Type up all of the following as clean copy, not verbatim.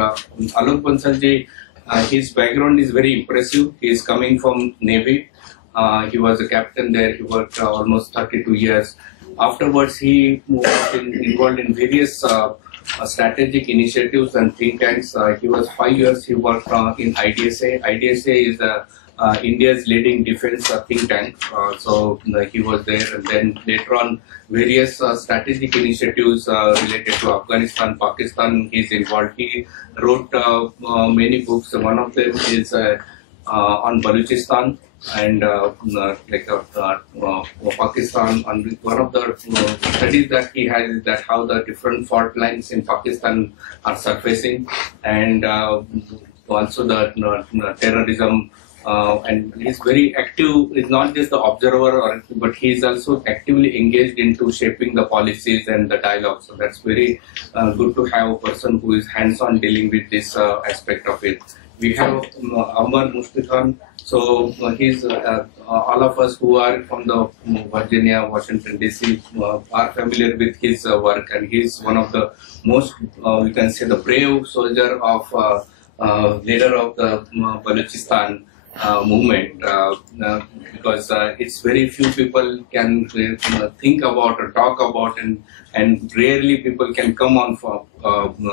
Alok Bansal ji, his background is very impressive. He is coming from Navy. He was a captain there. He worked almost 32 years. Afterwards, he involved in various strategic initiatives and think tanks. He was 5 years. He worked in IDSA. IDSA is India's leading defense think tank. So he was there, and then later on, various strategic initiatives related to Afghanistan, Pakistan. He's involved. He wrote many books. One of them is on Balochistan and Pakistan. And one of the studies that he has is that how the different fault lines in Pakistan are surfacing, and also the terrorism. And he's very active. He's not just the observer, but he's also actively engaged into shaping the policies and the dialogue. So that's very good to have a person who is hands-on dealing with this aspect of it. We have Amar Mustikhan. So he's all of us who are from the Virginia, Washington DC are familiar with his work, and he's one of the most, we can say, the brave soldier of leader of the Balochistan movement, because it's very few people can think about or talk about, and rarely people can come on for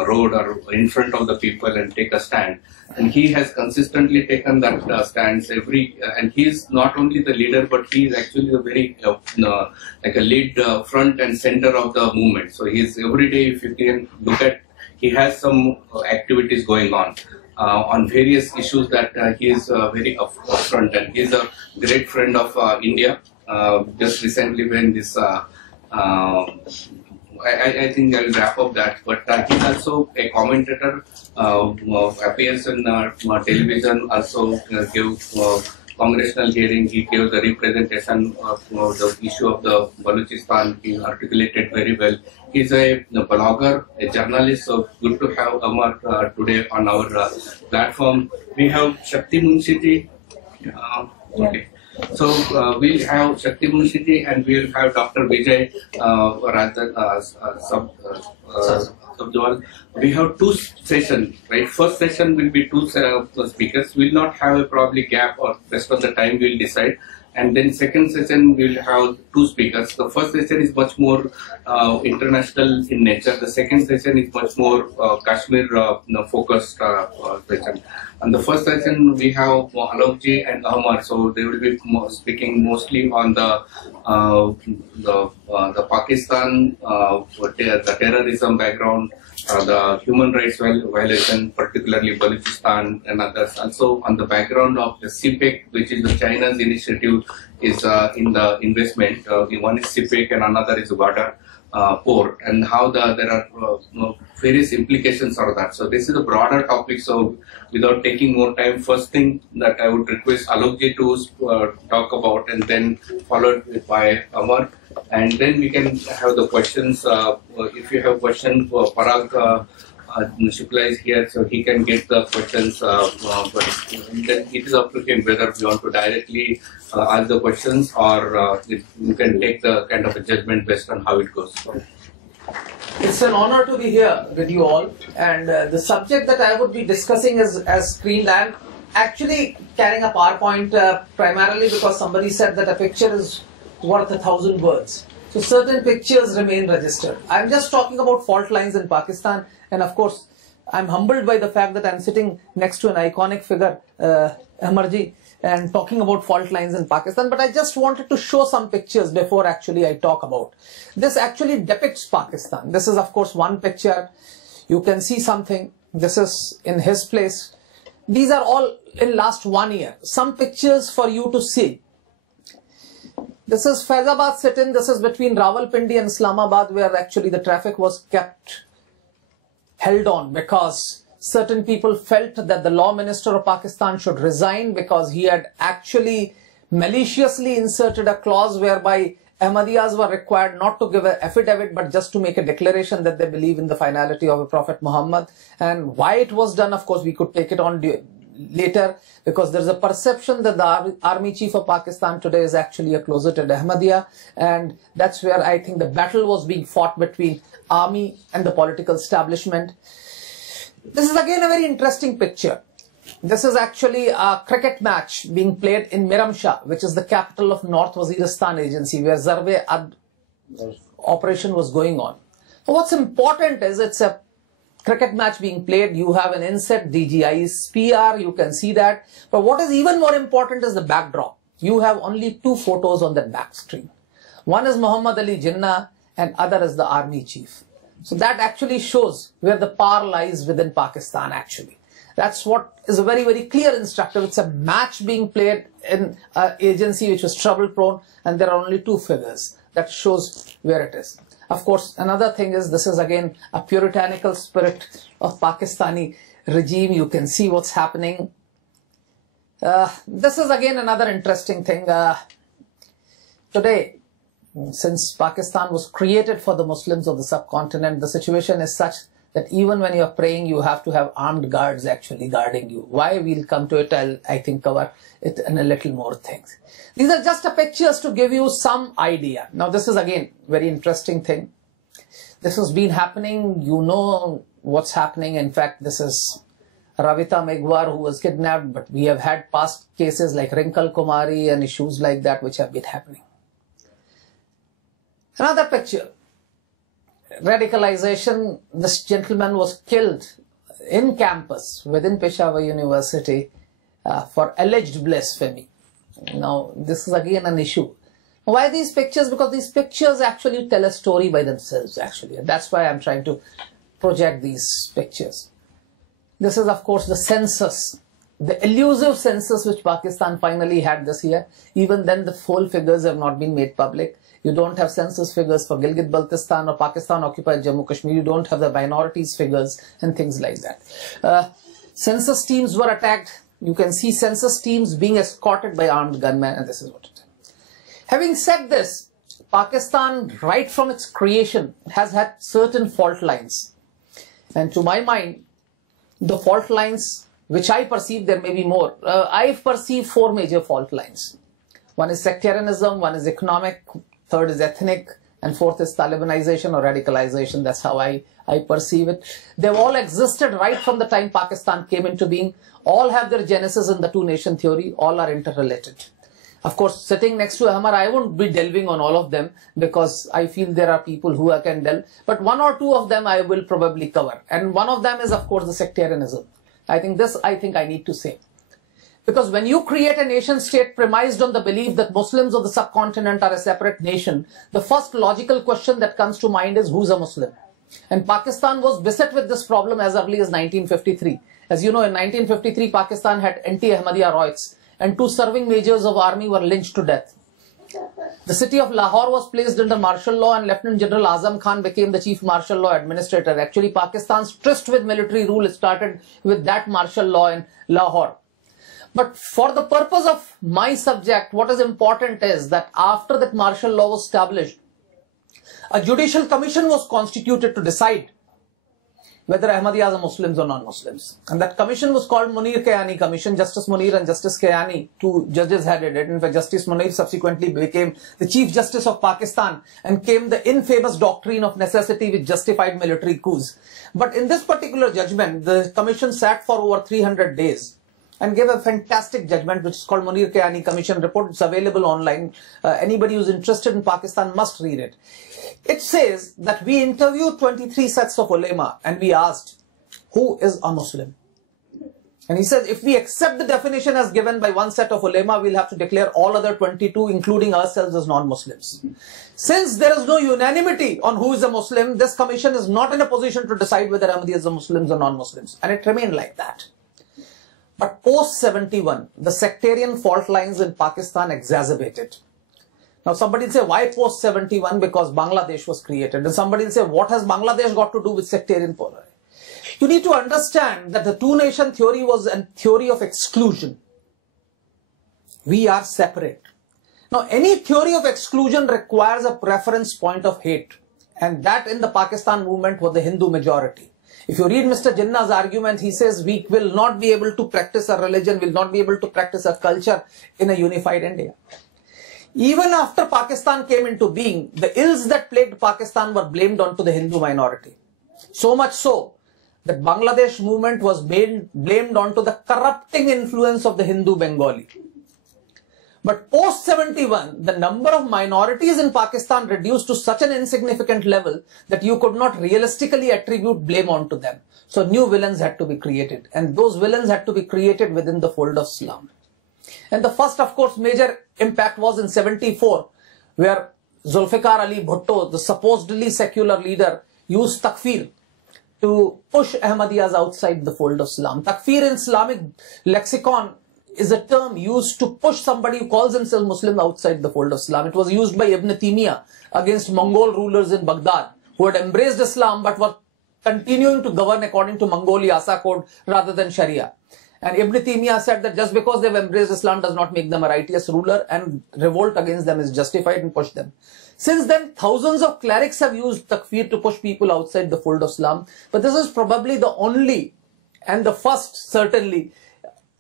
road or in front of the people and take a stand. And he has consistently taken that stance and he's not only the leader, but he is actually a very like a lead front and center of the movement. So he's every day, if you can look at, he has some activities going on various issues that he is very upfront, and he is a great friend of India. Just recently when this, I think I'll wrap up that, but he's also a commentator, appears in television, also gave congressional hearing. He gave the representation of the issue of the Balochistan. He articulated very well. He's a blogger, a journalist, so good to have Amar today on our platform. We have Shakti Munshi. Okay. So we'll have Shakti Munshi and we'll have Dr. Vijay Subjwal. We have two sessions, right? First session will be two speakers. We'll not have a probably gap, or rest of the time we'll decide. And then second session we'll have two speakers. The first session is much more international in nature. The second session is much more Kashmir focused session. And the first session we have Alokji and Amar, so they will be speaking mostly on the Pakistan, the terrorism background, the human rights violation, particularly Balochistan and others. Also on the background of the CPEC, which is the China's initiative, is in the investment. One is CPEC and another is water port, and how there are various implications of that. So this is a broader topic. So without taking more time, first thing that I would request Alokji to talk about, and then followed by Amar. And then we can have the questions. If you have questions, Parag Shukla is here, so he can get the questions. But then it is up to him whether we want to directly ask the questions, or if you can take the kind of a judgment based on how it goes. It's an honor to be here with you all, and the subject that I would be discussing is as screened. I'm actually carrying a PowerPoint primarily because somebody said that a picture is worth 1,000 words. So certain pictures remain registered. I'm just talking about fault lines in Pakistan, and of course I'm humbled by the fact that I'm sitting next to an iconic figure, Amarji, and talking about fault lines in Pakistan. But I just wanted to show some pictures before actually I talk about. This actually depicts Pakistan. This is of course one picture. You can see something. This is in his place. These are all in last 1 year. Some pictures for you to see. This is Faizabad sit-in. This is between Rawalpindi and Islamabad, where actually the traffic was kept held on because certain people felt that the law minister of Pakistan should resign because he had actually maliciously inserted a clause whereby Ahmadiyas were required not to give an affidavit but just to make a declaration that they believe in the finality of the Prophet Muhammad. And why it was done, of course, we could take it on later, because there's a perception that the army chief of Pakistan today is actually a closeted Ahmadiyya, and that's where I think the battle was being fought between army and the political establishment. This is again a very interesting picture. This is actually a cricket match being played in Miramshah, which is the capital of North Waziristan Agency, where Zarb-e operation was going on. So what's important is it's a cricket match being played. You have an inset, DGI's PR, you can see that. But what is even more important is the backdrop. You have only two photos on that back screen. One is Muhammad Ali Jinnah and other is the army chief. So that actually shows where the power lies within Pakistan actually. That's what is a very, very clear instructive. It's a match being played in an agency which was trouble prone, and there are only two figures. That shows where it is. Of course, another thing is this is again a puritanical spirit of Pakistani regime. You can see what's happening. This is again another interesting thing. Today, since Pakistan was created for the Muslims of the subcontinent, the situation is such that even when you're praying, you have to have armed guards actually guarding you. Why? We'll come to it. I'll, I think, cover it in a little more things. These are just pictures to give you some idea. Now, this is again very interesting thing. This has been happening. You know what's happening. In fact, this is Ravita Megwar who was kidnapped, but we have had past cases like Rinkal Kumari and issues like that which have been happening. Another picture. Radicalization. This gentleman was killed in campus within Peshawar University for alleged blasphemy. Now, this is again an issue. Why these pictures? Because these pictures actually tell a story by themselves actually. And that's why I'm trying to project these pictures. This is of course the census. The elusive census which Pakistan finally had this year. Even then the full figures have not been made public. You don't have census figures for Gilgit-Baltistan or Pakistan-occupied Jammu Kashmir. You don't have the minorities figures and things like that. Census teams were attacked. You can see census teams being escorted by armed gunmen, and this is what it is. Having said this, Pakistan, right from its creation, has had certain fault lines. And to my mind, the fault lines, which I perceive, there may be more. I perceive four major fault lines. One is sectarianism, one is economic, third is ethnic, and fourth is Talibanization or radicalization. That's how I perceive it. They've all existed right from the time Pakistan came into being. All have their genesis in the two-nation theory. All are interrelated. Of course, sitting next to Ahmad, I won't be delving on all of them because I feel there are people who can delve. But one or two of them I will probably cover. And one of them is, of course, the sectarianism. I think I need to say. Because when you create a nation state premised on the belief that Muslims of the subcontinent are a separate nation, the first logical question that comes to mind is who's a Muslim? And Pakistan was beset with this problem as early as 1953. As you know, in 1953, Pakistan had anti-Ahmadiyya riots and two serving majors of army were lynched to death. The city of Lahore was placed under martial law and Lieutenant General Azam Khan became the chief martial law administrator. Actually, Pakistan's tryst with military rule started with that martial law in Lahore. But for the purpose of my subject, what is important is that after that martial law was established, a judicial commission was constituted to decide whether Ahmadiyyas are Muslims or non-Muslims. And that commission was called Munir Kayani Commission. Justice Munir and Justice Kayani, two judges headed it. In fact, Justice Munir subsequently became the Chief Justice of Pakistan and came the infamous doctrine of necessity which justified military coups. But in this particular judgment, the commission sat for over 300 days and gave a fantastic judgment which is called Munir Kayani Commission report. It's available online. Anybody who's interested in Pakistan must read it. It says that we interviewed 23 sets of ulema and we asked, who is a Muslim? And he said, if we accept the definition as given by one set of ulema, we'll have to declare all other 22, including ourselves, as non-Muslims. Since there is no unanimity on who is a Muslim, this commission is not in a position to decide whether Ahmadiyas are Muslims or non-Muslims. And it remained like that. But post-71, the sectarian fault lines in Pakistan exacerbated. Now somebody will say, why post-71? Because Bangladesh was created. And somebody will say, what has Bangladesh got to do with sectarian polarity? You need to understand that the two-nation theory was a theory of exclusion. We are separate. Now any theory of exclusion requires a preference point of hate. And that in the Pakistan movement was the Hindu majority. If you read Mr. Jinnah's argument, he says we will not be able to practice a religion, will not be able to practice a culture in a unified India. Even after Pakistan came into being, the ills that plagued Pakistan were blamed onto the Hindu minority. So much so that Bangladesh movement was blamed onto the corrupting influence of the Hindu Bengali. But post 71, the number of minorities in Pakistan reduced to such an insignificant level that you could not realistically attribute blame onto them. So new villains had to be created, and those villains had to be created within the fold of Islam. And the first, of course, major impact was in 74, where Zulfikar Ali Bhutto, the supposedly secular leader, used takfir to push Ahmadiyyas outside the fold of Islam. Takfir in Islamic lexicon is a term used to push somebody who calls himself Muslim outside the fold of Islam. It was used by Ibn Taymiyyah against Mongol rulers in Baghdad who had embraced Islam but were continuing to govern according to Mongolian Asa code rather than Sharia. And Ibn Taymiyyah said that just because they've embraced Islam does not make them a righteous ruler, and revolt against them is justified, and push them. Since then, thousands of clerics have used takfir to push people outside the fold of Islam. But this is probably the only and the first, certainly,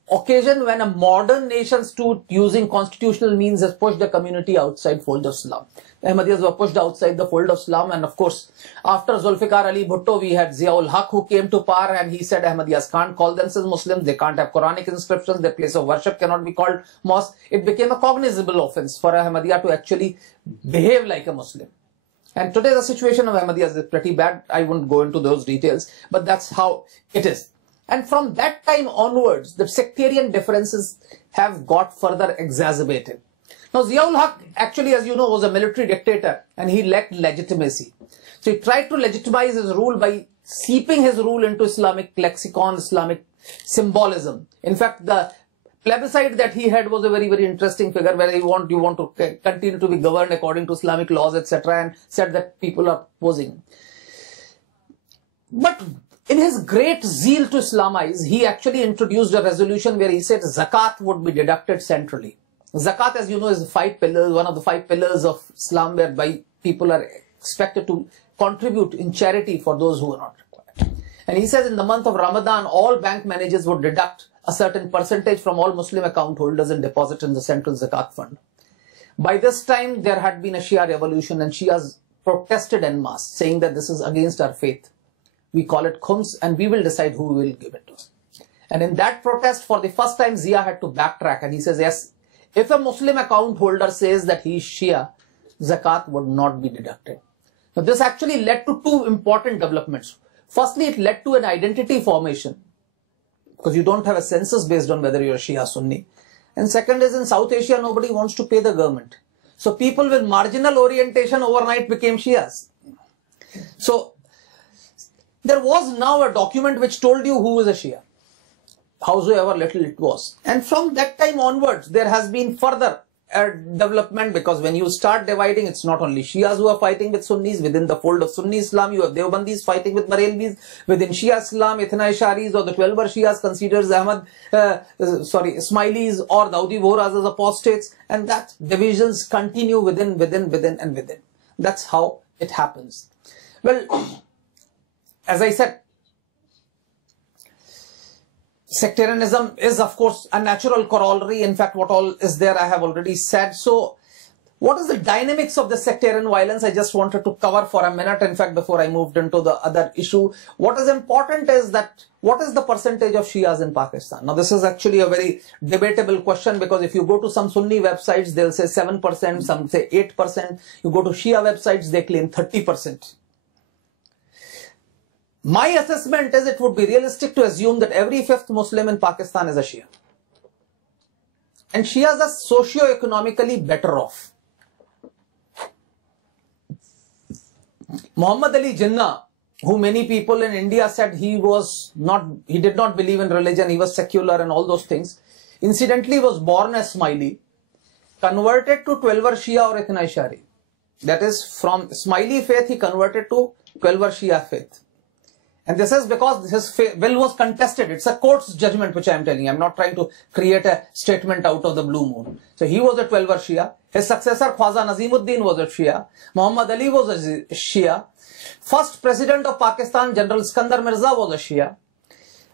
occasion when a modern nation state using constitutional means has pushed the community outside fold of Islam. Ahmadiyyas were pushed outside the fold of Islam, and of course, after Zulfikar Ali Bhutto, we had Ziaul Haq who came to power, and he said Ahmadiyyas can't call themselves Muslims, they can't have Quranic inscriptions, their place of worship cannot be called mosque. It became a cognizable offense for Ahmadiyya to actually behave like a Muslim. And today the situation of Ahmadiyyas is pretty bad. I won't go into those details, but that's how it is. And from that time onwards, the sectarian differences have got further exacerbated. Now, Ziaul Haq actually, as you know, was a military dictator, and he lacked legitimacy. So he tried to legitimize his rule by seeping his rule into Islamic lexicon, Islamic symbolism. In fact, the plebiscite that he had was a very, very interesting figure, where you want to continue to be governed according to Islamic laws, etc., and said that people are opposing. But in his great zeal to Islamize, he actually introduced a resolution where he said zakat would be deducted centrally. Zakat, as you know, is the 5 pillars, one of the 5 pillars of Islam, whereby people are expected to contribute in charity for those who are not required. And he says in the month of Ramadan, all bank managers would deduct a certain percentage from all Muslim account holders and deposit in the central zakat fund. By this time, there had been a Shia revolution, and Shias protested en masse, saying that this is against our faith. We call it khums, and we will decide who will give it to us. And in that protest, for the first time, Zia had to backtrack, and he says, yes, if a Muslim account holder says that he is Shia, zakat would not be deducted. Now, this actually led to 2 important developments. Firstly, it led to an identity formation, because you don't have a census based on whether you're Shia Sunni. And second is, in South Asia, nobody wants to pay the government. So people with marginal orientation overnight became Shias. So there was now a document which told you who was a Shia, howsoever little it was. And from that time onwards, there has been further development, because when you start dividing, it's not only Shias who are fighting with Sunnis. Within the fold of Sunni Islam, you have Deobandis fighting with Barelvis. Within Shia Islam, Ithna Isharis or the 12 Shias considers Ismailis or Dawoodi Bohras as apostates, and that divisions continue within. That's how it happens. Well, as I said, sectarianism is, of course, a natural corollary. In fact, what all is there, I have already said. So, what is the dynamics of the sectarian violence? I just wanted to cover for a minute. In fact, before I moved into the other issue, what is important is that what is the percentage of Shias in Pakistan? Now, this is actually a very debatable question, because if you go to some Sunni websites, they'll say 7%, some say 8%. You go to Shia websites, they claim 30%. My assessment is it would be realistic to assume that every 5th Muslim in Pakistan is a Shia. And Shias are socio-economically better off. Muhammad Ali Jinnah, who many people in India said he did not believe in religion, he was secular and all those things, incidentally was born as Ismaili, converted to 12 Shia or Ithna Ishari. That is, from Ismaili faith he converted to 12 Shia faith. And this is because his will was contested. It's a court's judgment which I am telling you. I'm not trying to create a statement out of the blue moon. So he was a 12 Shia. His successor Khwaja Nazimuddin was a Shia. Muhammad Ali was a Shia. First president of Pakistan, General Iskandar Mirza, was a Shia.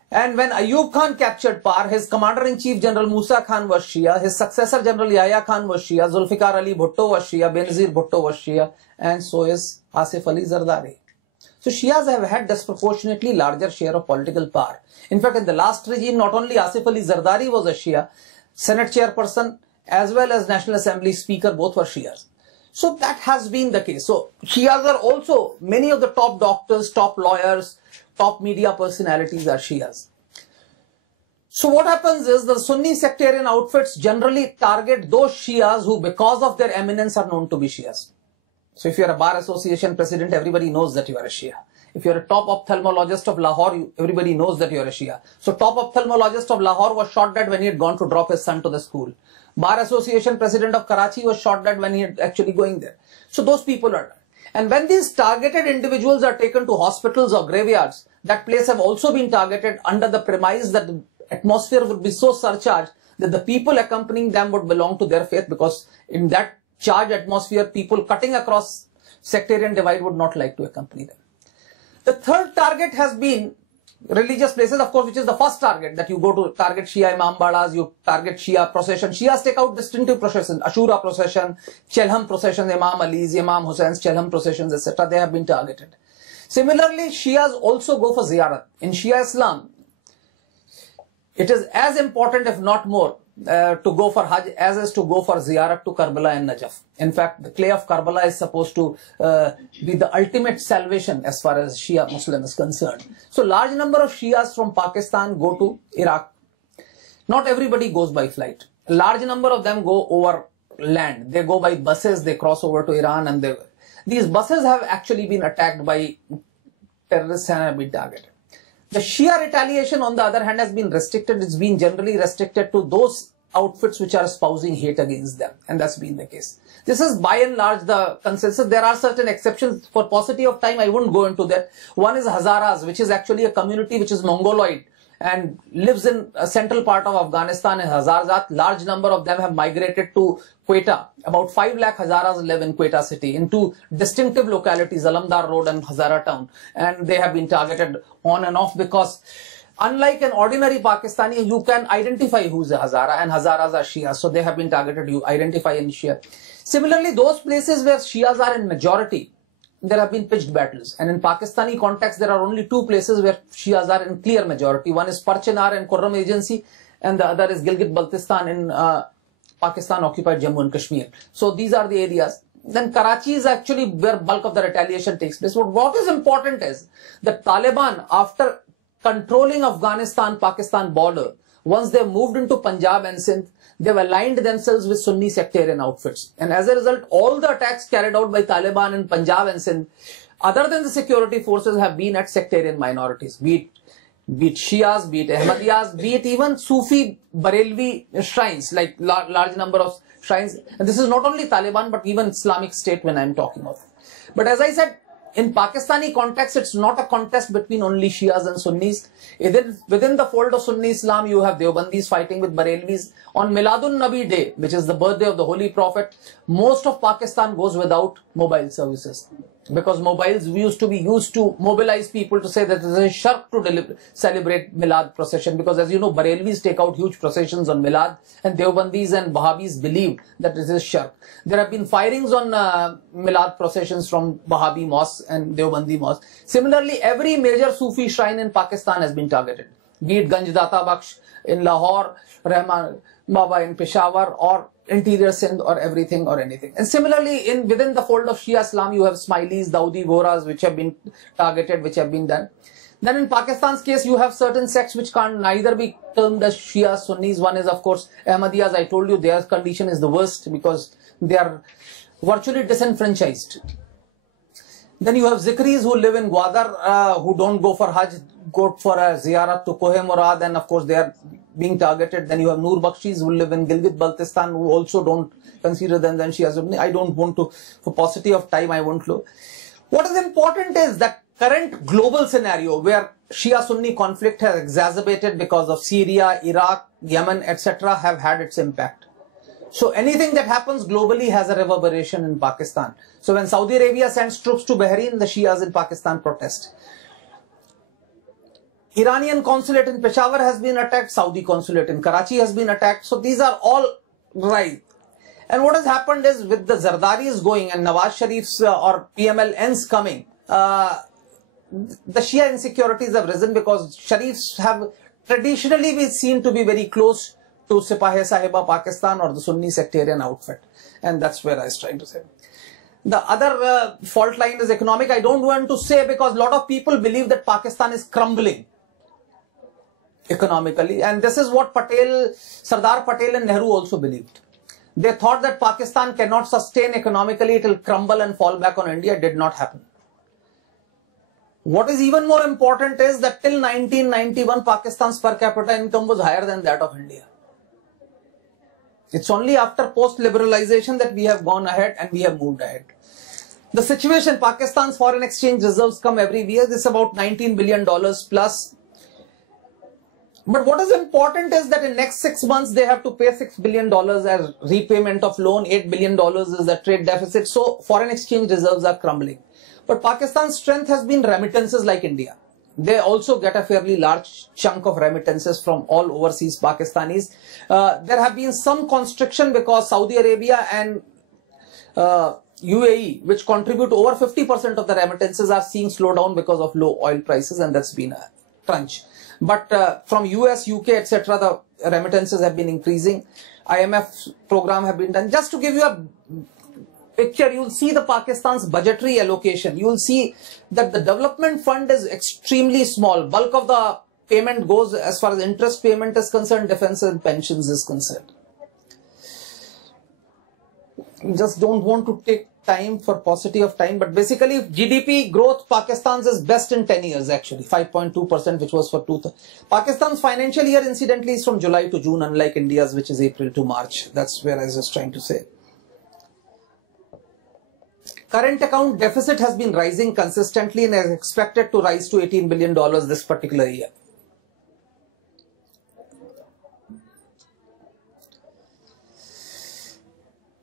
And when Ayub Khan captured power, his commander-in-chief General Musa Khan was Shia. His successor General Yahya Khan was Shia. Zulfikar Ali Bhutto was Shia. Benazir Bhutto was Shia. And so is Asif Ali Zardari. So Shias have had disproportionately larger share of political power. In fact, in the last regime, not only Asif Ali Zardari was a Shia, Senate chairperson as well as National Assembly speaker, both were Shias. So that has been the case. So Shias are also, many of the top doctors, top lawyers, top media personalities are Shias. So what happens is the Sunni sectarian outfits generally target those Shias who, because of their eminence, are known to be Shias. So if you are a bar association president, everybody knows that you are a Shia. If you are a top ophthalmologist of Lahore, everybody knows that you are a Shia. So top ophthalmologist of Lahore was shot dead when he had gone to drop his son to the school. Bar association president of Karachi was shot dead when he had actually going there. So those people are. And when these targeted individuals are taken to hospitals or graveyards, that place have also been targeted under the premise that the atmosphere would be so surcharged that the people accompanying them would belong to their faith, because in that charged atmosphere, people cutting across sectarian divide would not like to accompany them. The third target has been religious places, of course, which is the first target, that you go to target Shia Imam Badas, you target Shia procession. Shias take out distinctive processions, Ashura procession, Chelham procession, Imam Ali's, Imam Hussein's Chelham processions, etc. They have been targeted. Similarly, Shias also go for ziyarat. In Shia Islam, it is as important, if not more, to go for Hajj as is to go for ziyarat to Karbala and Najaf. In fact, the clay of Karbala is supposed to be the ultimate salvation as far as Shia Muslim is concerned. So large number of Shias from Pakistan go to Iraq. Not everybody goes by flight. A large number of them go over land. They go by buses, they cross over to Iran, and these buses have actually been attacked by terrorists and have been targeted. The Shia retaliation, on the other hand, has been restricted. It's been generally restricted to those outfits which are espousing hate against them. And that's been the case. This is by and large the consensus. There are certain exceptions. For paucity of time, I wouldn't go into that. One is Hazaras, which is actually a community which is Mongoloid and lives in a central part of Afghanistan in Hazarzat. Large number of them have migrated to Quetta. About 5 lakh Hazaras live in Quetta city in two distinctive localities, Alamdar Road and Hazara Town. And they have been targeted on and off because unlike an ordinary Pakistani, you can identify who's a Hazara, and Hazaras are Shia. So they have been targeted, you identify in Shia. Similarly, those places where Shias are in majority, there have been pitched battles. And in Pakistani context, there are only two places where Shias are in clear majority. One is Parchinar and Khurram Agency, and the other is Gilgit-Baltistan in Pakistan-occupied Jammu and Kashmir. So these are the areas. Then Karachi is actually where bulk of the retaliation takes place. But what is important is that Taliban, after controlling Afghanistan-Pakistan border, once they moved into Punjab and Sindh, they've aligned themselves with Sunni sectarian outfits. And as a result, all the attacks carried out by Taliban in Punjab and Sindh, other than the security forces, have been at sectarian minorities, be it Shias, be it Ahmadiyas, be it even Sufi Barelvi shrines, like large number of shrines. And this is not only Taliban, but even Islamic State when I'm talking of. But as I said, in Pakistani context, it's not a contest between only Shias and Sunnis. Within the fold of Sunni Islam, you have Deobandis fighting with Barelvis. On Miladun Nabi Day, which is the birthday of the Holy Prophet, most of Pakistan goes without mobile services. Because mobiles used to be used to mobilize people to say that it is a shirk to celebrate Milad procession. Because as you know, Barelvis take out huge processions on Milad, and Deobandis and Wahhabis believe that it is shirk. There have been firings on Milad processions from Wahhabi mosques and Deobandi mosques. Similarly, every major Sufi shrine in Pakistan has been targeted. Be it Ganj Data Bakhsh in Lahore, Rahman Baba in Peshawar, or interior Sindh, or everything or anything. And similarly, within the fold of Shia Islam, you have Smileys, Dawoodi Vohras, which have been targeted, which have been done. Then in Pakistan's case, you have certain sects which can't neither be termed as Shia Sunnis. One is, of course, Ahmadiyas. I told you their condition is the worst because they are virtually disenfranchised. Then you have Zikris who live in Gwadar, who don't go for Hajj, go for a ziyarat to Kohe Murad, and of course they are being targeted. Then you have Noor Bakshis who live in Gilgit-Baltistan, who also don't consider them than Shias. I don't want to, for paucity of time, I won't look. What is important is that current global scenario where Shia-Sunni conflict has exacerbated because of Syria, Iraq, Yemen, etc. have had its impact. So anything that happens globally has a reverberation in Pakistan. So when Saudi Arabia sends troops to Bahrain, the Shias in Pakistan protest. Iranian consulate in Peshawar has been attacked, Saudi consulate in Karachi has been attacked. So these are all right. And what has happened is, with the Zardaris going and Nawaz Sharif's or PML ends coming, the Shia insecurities have risen because Sharifs have traditionally been seen to be very close to Sipahi-e-Sahiba Pakistan or the Sunni sectarian outfit. And that's where I was trying to say. The other fault line is economic. I don't want to say because a lot of people believe that Pakistan is crumbling economically. And this is what Sardar Patel and Nehru also believed. They thought that Pakistan cannot sustain economically, it will crumble and fall back on India. It did not happen. What is even more important is that till 1991, Pakistan's per capita income was higher than that of India. It's only after post-liberalization that we have gone ahead and we have moved ahead. The situation, Pakistan's foreign exchange reserves come every year. This is about $19 billion plus. But what is important is that in next 6 months, they have to pay $6 billion as repayment of loan. $8 billion is the trade deficit. So foreign exchange reserves are crumbling. But Pakistan's strength has been remittances like India. They also get a fairly large chunk of remittances from all overseas Pakistanis. There have been some constriction because Saudi Arabia and UAE, which contribute over 50% of the remittances, are seeing slowdown because of low oil prices, and that's been a crunch. But from US, UK, etc., the remittances have been increasing. IMF program have been done. Just to give you a picture, you will see the Pakistan's budgetary allocation. You will see that the development fund is extremely small. Bulk of the payment goes, as far as interest payment is concerned, defense and pensions is concerned. Just don't want to take time for paucity of time, but basically GDP growth, Pakistan's is best in 10 years actually, 5.2%, which was for Pakistan's financial year incidentally is from July to June, unlike India's, which is April to March. That's where I was just trying to say. Current account deficit has been rising consistently and is expected to rise to $18 billion this particular year.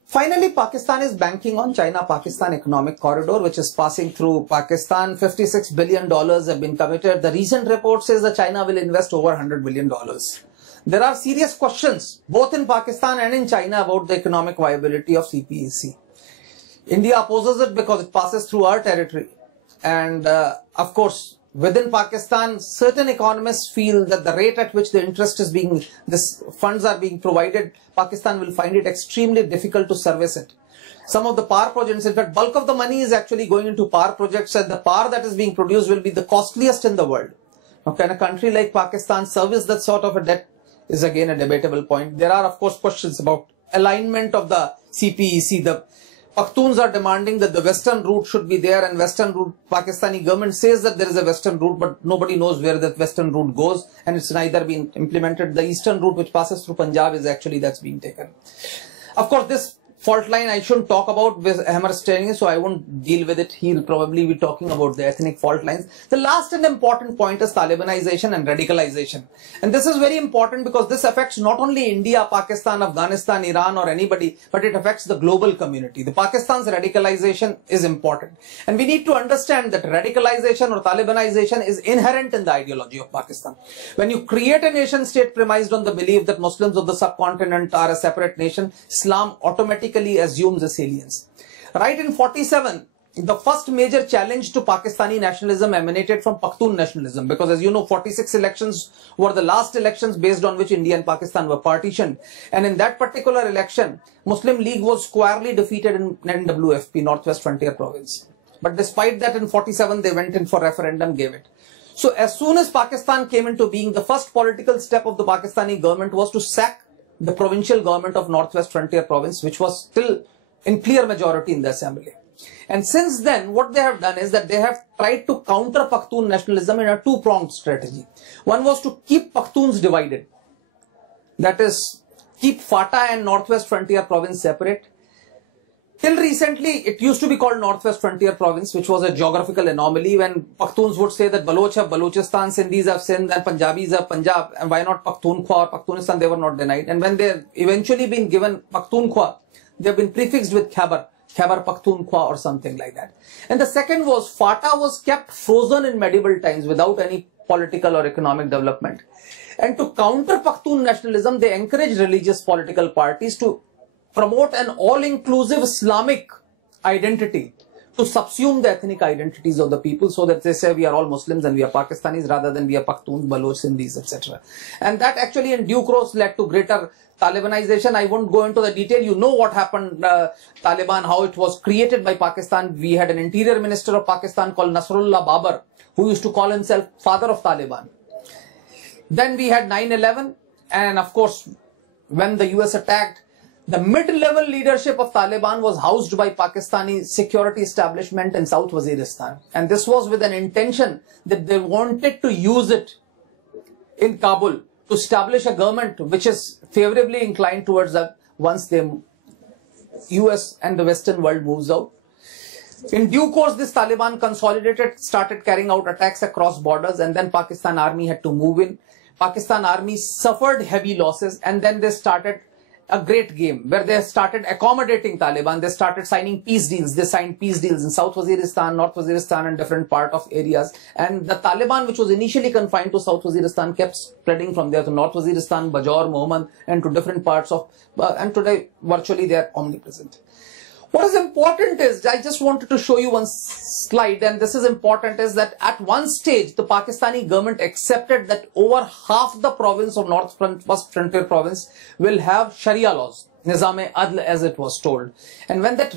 Finally, Pakistan is banking on China-Pakistan economic corridor, which is passing through Pakistan. $56 billion have been committed. The recent report says that China will invest over $100 billion. There are serious questions, both in Pakistan and in China, about the economic viability of CPEC. India opposes it because it passes through our territory. And of course, within Pakistan, certain economists feel that the rate at which the interest is being, funds are being provided, Pakistan will find it extremely difficult to service it. Some of the power projects, in fact, bulk of the money is actually going into power projects, and the power that is being produced will be the costliest in the world. Now, can a country like Pakistan service that sort of a debt is again a debatable point. There are, of course, questions about alignment of the CPEC. The Pakhtuns are demanding that the western route should be there, and western route, Pakistani government says that there is a western route, but nobody knows where that western route goes, and it's neither been implemented. The eastern route, which passes through Punjab, is actually that's being taken. Of course, this fault line I shouldn't talk about with Hammer Staying, so I won't deal with it. He'll probably be talking about the ethnic fault lines. The last and important point is Talibanization and radicalization. And this is very important because this affects not only India, Pakistan, Afghanistan, Iran or anybody, but it affects the global community. The Pakistan's radicalization is important. And we need to understand that radicalization or Talibanization is inherent in the ideology of Pakistan. When you create a nation state premised on the belief that Muslims of the subcontinent are a separate nation, Islam automatically assumes a salience. Right in 47, the first major challenge to Pakistani nationalism emanated from Pakhtun nationalism, because as you know, 46 elections were the last elections based on which India and Pakistan were partitioned. And in that particular election, Muslim League was squarely defeated in NWFP, Northwest Frontier Province. But despite that, in 47, they went in for referendum, gave it. So as soon as Pakistan came into being, the first political step of the Pakistani government was to sack the provincial government of Northwest Frontier Province, which was still in clear majority in the assembly. And since then, what they have done is that they have tried to counter Pakhtun nationalism in a two-pronged strategy. One was to keep Pakhtuns divided. That is, keep FATA and Northwest Frontier Province separate. Till recently, it used to be called Northwest Frontier Province, which was a geographical anomaly when Pakhtuns would say that Baloch have Balochistan, Sindhis have Sindh, and Punjabis have Punjab, and why not Pakhtunkhwa or Pakhtunistan, they were not denied. And when they eventually been given Pakhtunkhwa, they have been prefixed with Khyber Pakhtunkhwa or something like that. And the second was FATA was kept frozen in medieval times without any political or economic development. And to counter Pakhtun nationalism, they encouraged religious political parties to promote an all-inclusive Islamic identity, to subsume the ethnic identities of the people so that they say we are all Muslims and we are Pakistanis rather than we are Pakhtuns, Baloch, Sindhis, etc. And that actually in due course led to greater Talibanization. I won't go into the detail. You know what happened, Taliban, how it was created by Pakistan. We had an interior minister of Pakistan called Nasrullah Babar, who used to call himself father of Taliban. Then we had 9/11, and of course, when the US attacked, the mid-level leadership of Taliban was housed by Pakistani security establishment in South Waziristan. And this was with an intention that they wanted to use it in Kabul to establish a government which is favorably inclined towards them once the US and the Western world moves out. In due course, this Taliban consolidated, started carrying out attacks across borders, and then Pakistan army had to move in. Pakistan army suffered heavy losses, and then they started a great game where they started accommodating Taliban. They started signing peace deals. They signed peace deals in South Waziristan, North Waziristan, and different part of areas. And the Taliban, which was initially confined to South Waziristan, kept spreading from there to North Waziristan, Bajaur, Mohmand, and to different parts of, and today virtually they are omnipresent. What is important is, I just wanted to show you one slide, and this is important, is that at one stage the Pakistani government accepted that over half the province of West Frontier province will have Sharia laws, Nizam-e-Adl as it was told. And when that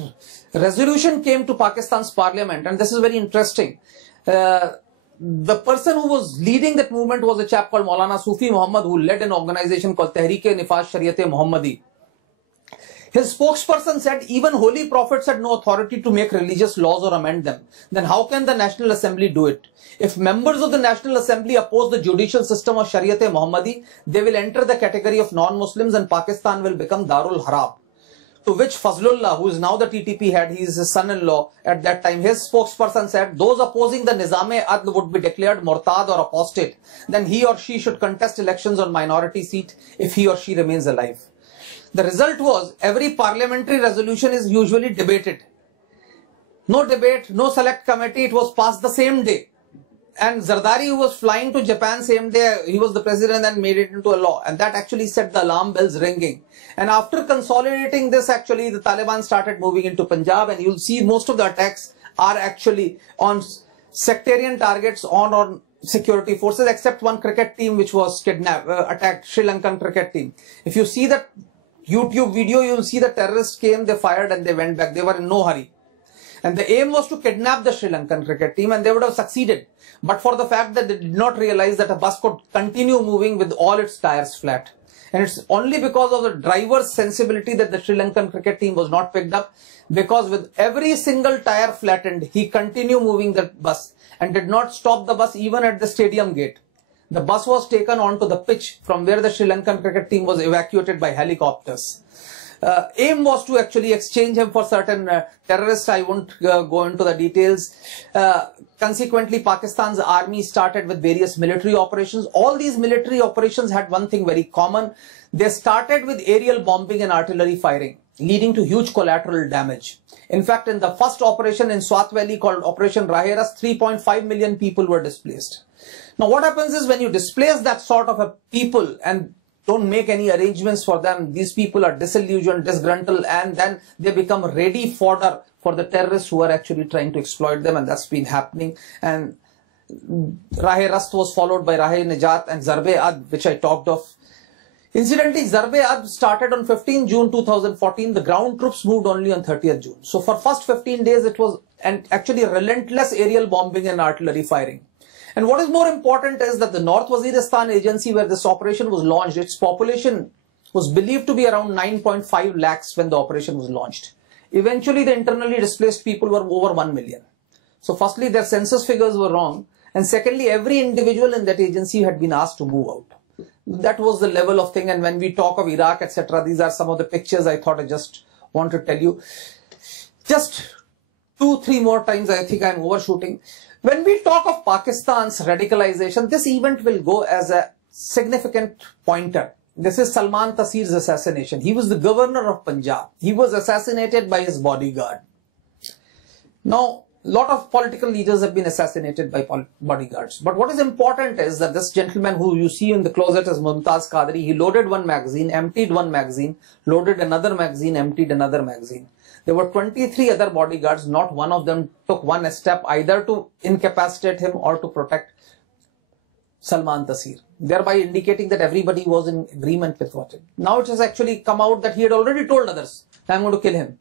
resolution came to Pakistan's parliament, and this is very interesting, the person who was leading that movement was a chap called Maulana Sufi Muhammad, who led an organization called Tehreek-e-Nifaz Shariat-e-Muhammadi. His spokesperson said even holy prophets had no authority to make religious laws or amend them. Then how can the National Assembly do it? If members of the National Assembly oppose the judicial system of Shariat-e-Muhammadi, they will enter the category of non-Muslims and Pakistan will become Darul Harab. To which Fazlullah, who is now the TTP head, he is his son-in-law at that time, his spokesperson said those opposing the Nizam-e-Adl would be declared murtad or apostate. Then he or she should contest elections on minority seat if he or she remains alive. The result was every parliamentary resolution is usually debated. No debate, no select committee, it was passed the same day. And Zardari, who was flying to Japan same day, he was the president and made it into a law. And that actually set the alarm bells ringing. And after consolidating this, actually, the Taliban started moving into Punjab, and you'll see most of the attacks are actually on sectarian targets on security forces, except one cricket team which was attacked, Sri Lankan cricket team. If you see that YouTube video, you will see the terrorists came, they fired and they went back. They were in no hurry. And the aim was to kidnap the Sri Lankan cricket team, and they would have succeeded. But for the fact that they did not realize that a bus could continue moving with all its tires flat. And it's only because of the driver's sensibility that the Sri Lankan cricket team was not picked up. Because with every single tire flattened, he continued moving the bus and did not stop the bus even at the stadium gate. The bus was taken onto the pitch from where the Sri Lankan cricket team was evacuated by helicopters. Aim was to actually exchange him for certain terrorists. I won't go into the details. Consequently, Pakistan's army started with various military operations. All these military operations had one thing very common. They started with aerial bombing and artillery firing, leading to huge collateral damage. In fact, in the first operation in Swat Valley called Operation Raheras, 3.5 million people were displaced. Now, what happens is when you displace that sort of a people and don't make any arrangements for them, these people are disillusioned, disgruntled, and then they become ready fodder for the terrorists who are actually trying to exploit them, and that's been happening. And Rahe Rast was followed by Rahe Najat and Zarb-e-Adl, which I talked of. Incidentally, Zarb-e-Adl started on 15 June 2014. The ground troops moved only on 30th June. So for first 15 days, it was actually relentless aerial bombing and artillery firing. And what is more important is that the North Waziristan agency where this operation was launched, its population was believed to be around 9.5 lakhs when the operation was launched. Eventually, the internally displaced people were over 1 million. So firstly, their census figures were wrong. And secondly, every individual in that agency had been asked to move out. That was the level of thing. And when we talk of Iraq, etc., these are some of the pictures I thought I just want to tell you. Just 2-3 more times, I think I'm overshooting. When we talk of Pakistan's radicalization, this event will go as a significant pointer. This is Salman Taseer's assassination. He was the governor of Punjab. He was assassinated by his bodyguard. Now, a lot of political leaders have been assassinated by bodyguards. But what is important is that this gentleman who you see in the closet is Mumtaz Qadri. He loaded one magazine, emptied one magazine, loaded another magazine, emptied another magazine. There were 23 other bodyguards. Not one of them took one step either to incapacitate him or to protect Salman Taseer, thereby indicating that everybody was in agreement with what. Now it has actually come out that he had already told others, I'm going to kill him.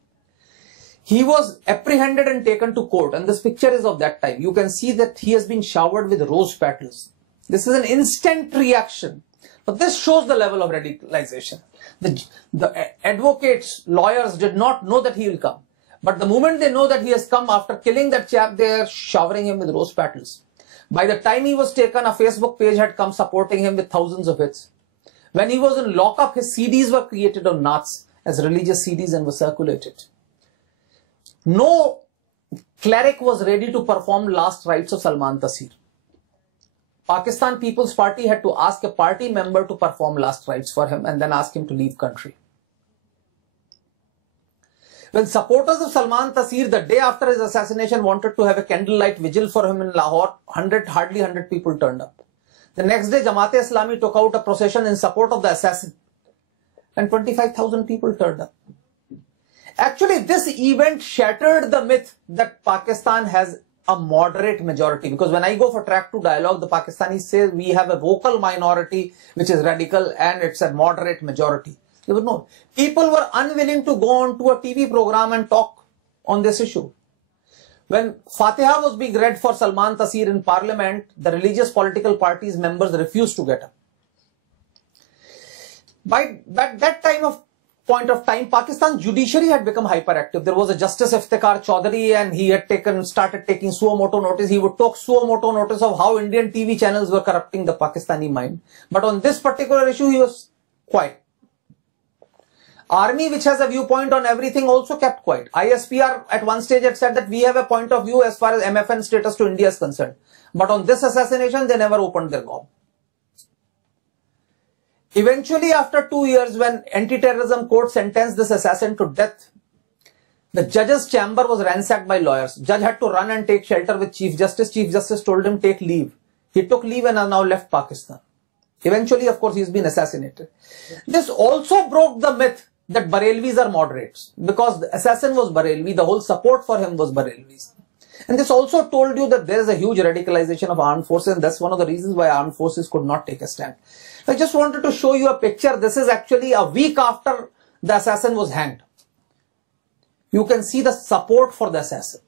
He was apprehended and taken to court, and this picture is of that time. You can see that he has been showered with rose petals. This is an instant reaction. But this shows the level of radicalization. The advocates, lawyers did not know that he will come. But the moment they know that he has come after killing that chap, they are showering him with rose petals. By the time he was taken, a Facebook page had come supporting him with thousands of hits. When he was in lockup, his CDs were created on NATs as religious CDs and were circulated. No cleric was ready to perform last rites of Salman Taseer. Pakistan People's Party had to ask a party member to perform last rites for him and then ask him to leave country. When supporters of Salman Taseer the day after his assassination wanted to have a candlelight vigil for him in Lahore, hardly 100 people turned up. The next day, Jamaat-e-Islami took out a procession in support of the assassin and 25,000 people turned up. Actually, this event shattered the myth that Pakistan has a moderate majority, because when I go for track 2 dialogue, the Pakistanis say we have a vocal minority which is radical and it's a moderate majority. There was no. People were unwilling to go on to a TV program and talk on this issue. When Fatiha was being read for Salman Taseer in parliament, the religious political parties members refused to get up. By that point of time, Pakistan's judiciary had become hyperactive. There was a Justice Iftikhar Chaudhary and he had started taking suo moto notice. He would talk suo moto notice of how Indian TV channels were corrupting the Pakistani mind. But on this particular issue, he was quiet. Army, which has a viewpoint on everything, also kept quiet. ISPR at one stage had said that we have a point of view as far as MFN status to India is concerned. But on this assassination, they never opened their gob. Eventually, after 2 years, when anti-terrorism court sentenced this assassin to death, the judge's chamber was ransacked by lawyers. Judge had to run and take shelter with Chief Justice. Chief Justice told him, take leave. He took leave and has now left Pakistan. Eventually, of course, he's been assassinated. This also broke the myth that Barelvis are moderates, because the assassin was Barelvi, the whole support for him was Barelvis. And this also told you that there is a huge radicalization of armed forces, and that's one of the reasons why armed forces could not take a stand. I just wanted to show you a picture. This is actually a week after the assassin was hanged. You can see the support for the assassin.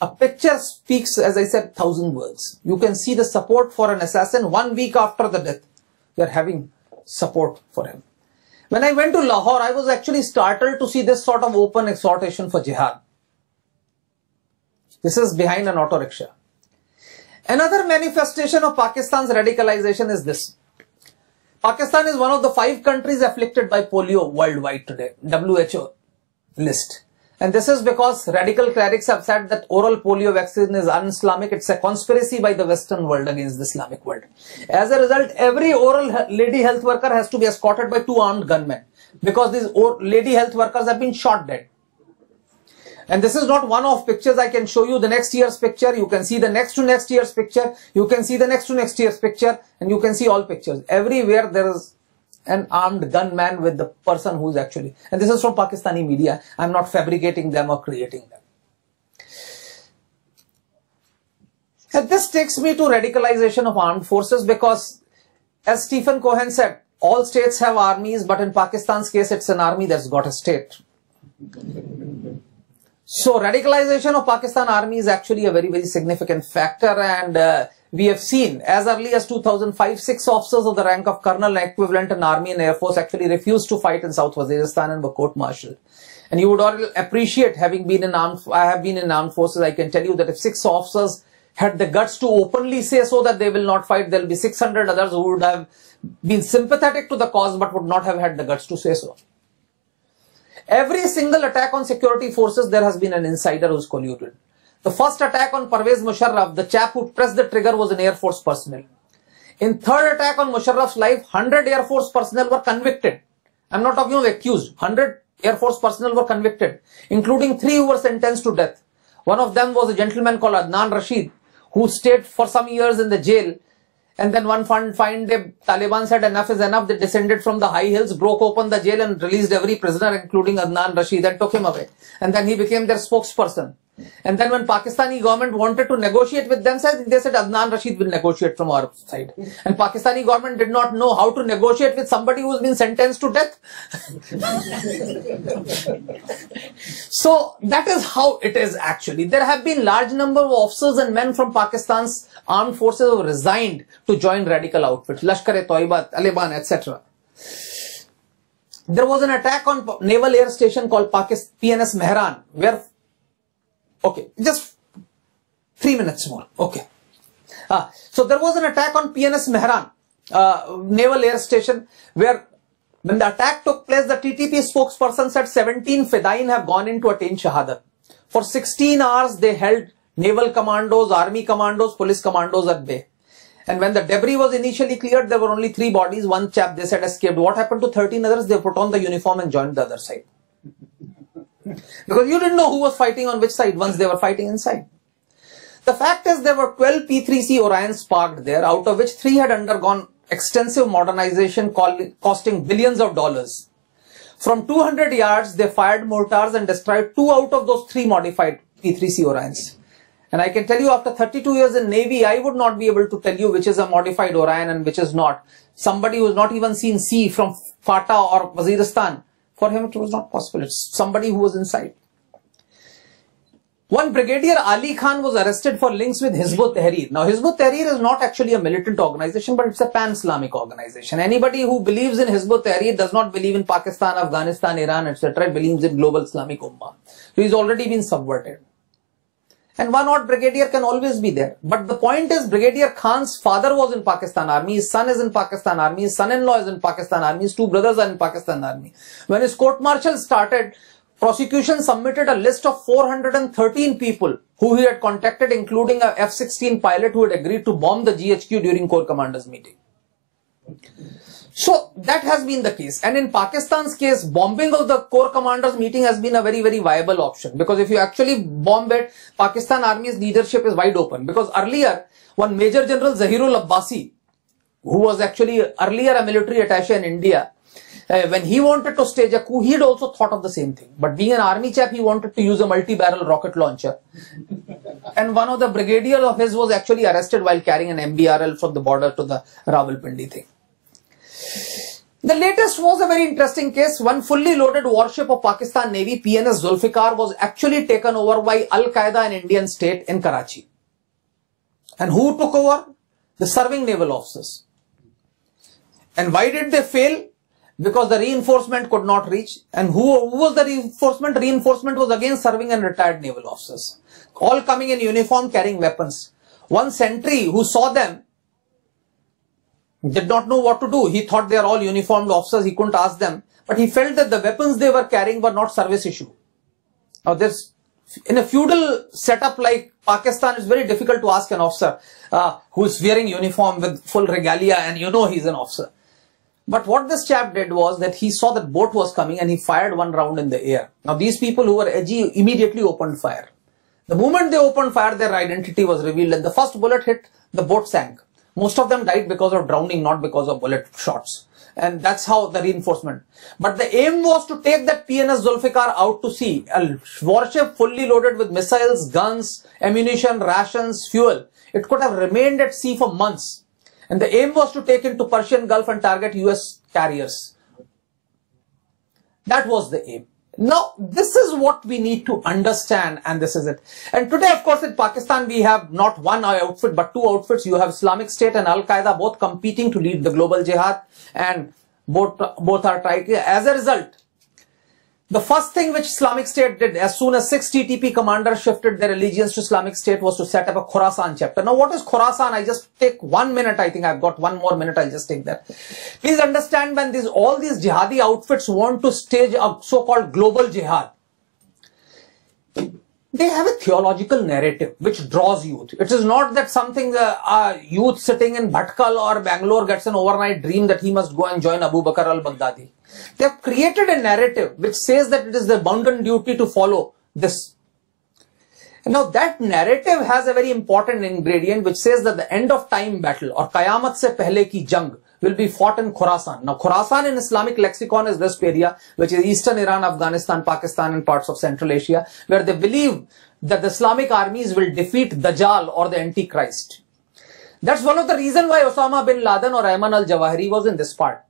A picture speaks, as I said, 1,000 words. You can see the support for an assassin 1 week after the death. They are having support for him. When I went to Lahore, I was actually startled to see this sort of open exhortation for jihad. This is behind an auto rickshaw. Another manifestation of Pakistan's radicalization is this. Pakistan is one of the 5 countries afflicted by polio worldwide today, WHO list. And this is because radical clerics have said that oral polio vaccine is un-Islamic. It's a conspiracy by the Western world against the Islamic world. As a result, every oral lady health worker has to be escorted by 2 armed gunmen, because these lady health workers have been shot dead. And this is not one-off pictures. I can show you the next year's picture. You can see the next to next year's picture. You can see the next to next year's picture. And you can see all pictures. Everywhere there is an armed gunman with the person who's actually, and this is from Pakistani media. I'm not fabricating them or creating them. And this takes me to radicalization of armed forces, because as Stephen Cohen said, all states have armies, but in Pakistan's case, it's an army that's got a state. So radicalization of Pakistan army is actually a very, very significant factor, and we have seen as early as 2005, 6 officers of the rank of colonel equivalent in army and air force actually refused to fight in South Waziristan and were court-martialed. And you would all appreciate, having been in I have been in armed forces, I can tell you that if 6 officers had the guts to openly say so that they will not fight, there will be 600 others who would have been sympathetic to the cause but would not have had the guts to say so. Every single attack on security forces, there has been an insider who's colluded. The first attack on Parvez Musharraf, the chap who pressed the trigger was an Air Force personnel. In third attack on Musharraf's life, 100 Air Force personnel were convicted. I'm not talking of accused. 100 Air Force personnel were convicted, including 3 who were sentenced to death. One of them was a gentleman called Adnan Rashid, who stayed for some years in the jail And then one find the Taliban said enough is enough. They descended from the high hills, broke open the jail and released every prisoner, including Adnan Rashid, and took him away. And then he became their spokesperson. And then when Pakistani government wanted to negotiate with them, they said Adnan Rashid will negotiate from our side. And Pakistani government did not know how to negotiate with somebody who's been sentenced to death. So that is how it is actually. There have been large number of officers and men from Pakistan's armed forces who resigned to join radical outfits, Lashkar-e-Toiba, Taliban, etc. There was an attack on naval air station called PNS Mehran, where, okay, just 3 minutes more, okay. So there was an attack on PNS Mehran, naval air station, where when the attack took place, the TTP spokesperson said 17 Fidain have gone in to attain Shahadat. For 16 hours, they held naval commandos, army commandos, police commandos at bay. And when the debris was initially cleared, there were only 3 bodies. One chap, they said, escaped. What happened to 13 others? They put on the uniform and joined the other side. Because you didn't know who was fighting on which side once they were fighting inside. The fact is there were 12 P-3C Orions parked there, out of which 3 had undergone extensive modernization costing billions of dollars. From 200 yards, they fired mortars and destroyed 2 out of those 3 modified P-3C Orions. And I can tell you after 32 years in Navy, I would not be able to tell you which is a modified Orion and which is not. Somebody who has not even seen sea from Fatah or Waziristan, for him it was not possible. It's somebody who was inside. One Brigadier Ali Khan was arrested for links with Hizb ut-Tahrir. Now Hizb ut-Tahrir is not actually a militant organization, but it's a pan-Islamic organization. Anybody who believes in Hizb ut-Tahrir does not believe in Pakistan, Afghanistan, Iran, etc. It believes in global Islamic Ummah. So he's already been subverted. And one odd brigadier can always be there. But the point is, Brigadier Khan's father was in Pakistan Army, his son is in Pakistan Army, his son-in-law is in Pakistan Army, his 2 brothers are in Pakistan Army. When his court-martial started, prosecution submitted a list of 413 people who he had contacted, including a F-16 pilot who had agreed to bomb the GHQ during Corps Commanders meeting. So that has been the case. And in Pakistan's case, bombing of the Corps Commanders meeting has been a very, very viable option. Because if you actually bomb it, Pakistan Army's leadership is wide open. Because earlier, one Major General Zahirul Abbasi, who was actually earlier a military attaché in India, when he wanted to stage a coup, he had also thought of the same thing. But being an army chap, he wanted to use a multi-barrel rocket launcher. And one of the brigadiers of his was actually arrested while carrying an MBRL from the border to the Rawalpindi thing. The latest was a very interesting case. One fully loaded warship of Pakistan Navy, PNS Zulfikar, was actually taken over by Al-Qaeda, an Indian state, in Karachi. And who took over? The serving naval officers. And why did they fail? Because the reinforcement could not reach. And who was the reinforcement? Reinforcement was again serving and retired naval officers. All coming in uniform, carrying weapons. One sentry who saw them did not know what to do. He thought they are all uniformed officers. He couldn't ask them. But he felt that the weapons they were carrying were not service issue. Now there's, in a feudal setup like Pakistan, it's very difficult to ask an officer who is wearing uniform with full regalia and you know he's an officer. But what this chap did was that he saw that boat was coming and he fired 1 round in the air. Now these people who were edgy immediately opened fire. The moment they opened fire, their identity was revealed and the first bullet hit, the boat sank. Most of them died because of drowning, not because of bullet shots. And that's how the reinforcement. But the aim was to take that PNS Zulfikar out to sea. A warship fully loaded with missiles, guns, ammunition, rations, fuel. It could have remained at sea for months. And the aim was to take it to Persian Gulf and target US carriers. That was the aim. Now, this is what we need to understand, and this is it. And today, of course, in Pakistan, we have not one outfit, but 2 outfits. You have Islamic State and Al-Qaeda, both competing to lead the global jihad, and both are trying. As a result, the first thing which Islamic State did, as soon as 6 TTP commanders shifted their allegiance to Islamic State, was to set up a Khorasan chapter. Now, what is Khorasan? I just take 1 minute. I think I've got 1 more minute. I'll just take that. Please understand, when all these jihadi outfits want to stage a so-called global jihad, they have a theological narrative which draws youth. It is not that something youth sitting in Bhatkal or Bangalore gets an overnight dream that he must go and join Abu Bakr al-Baghdadi. They have created a narrative which says that it is their bounden duty to follow this. Now that narrative has a very important ingredient which says that the end of time battle or Qayamat se pehle ki jang will be fought in Khorasan. Now Khorasan in Islamic lexicon is this area which is eastern Iran, Afghanistan, Pakistan and parts of Central Asia, where they believe that the Islamic armies will defeat Dajjal or the Antichrist. That's one of the reasons why Osama bin Laden or Ayman al-Zawahiri was in this part.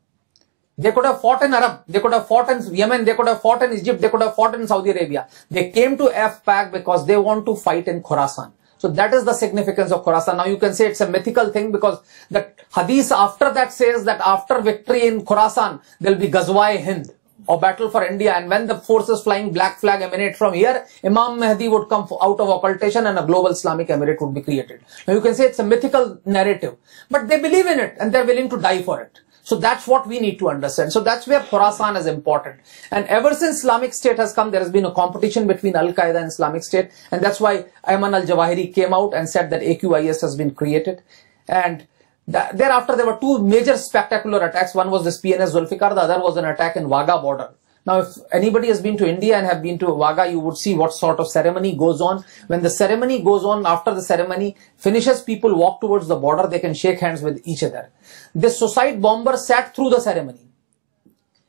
They could have fought in Arab, they could have fought in Yemen, they could have fought in Egypt, they could have fought in Saudi Arabia. They came to FPAC because they want to fight in Khorasan. So that is the significance of Khorasan. Now you can say it's a mythical thing because the hadith after that says that after victory in Khorasan, there will be Ghazwa-e-Hind or battle for India, and when the forces flying black flag emanate from here, Imam Mahdi would come out of occultation and a global Islamic emirate would be created. Now you can say it's a mythical narrative, but they believe in it and they're willing to die for it. So that's what we need to understand. So that's where Khorasan is important. And ever since Islamic State has come, there has been a competition between Al-Qaeda and Islamic State. And that's why Ayman al-Zawahiri came out and said that AQIS has been created. And thereafter, there were two major spectacular attacks. One was this PNS Zulfikar, the other was an attack in Wagah border. Now, if anybody has been to India and have been to Wagah, you would see what sort of ceremony goes on. When the ceremony goes on, after the ceremony finishes, people walk towards the border, they can shake hands with each other. This suicide bomber sat through the ceremony.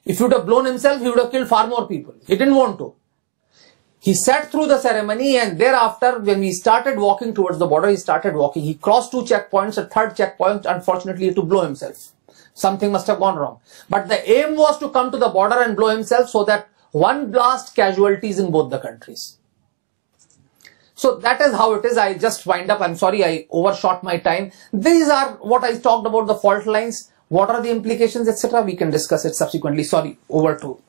If he would have blown himself, he would have killed far more people. He didn't want to. He sat through the ceremony, and thereafter, when we started walking towards the border, he started walking. He crossed 2 checkpoints, a third checkpoint, unfortunately, he had to blow himself. Something must have gone wrong. But the aim was to come to the border and blow himself so that one blast casualties in both the countries. So that is how it is. I just wind up. I'm sorry, I overshot my time. These are what I talked about, the fault lines. What are the implications, etc. We can discuss it subsequently. Sorry, over to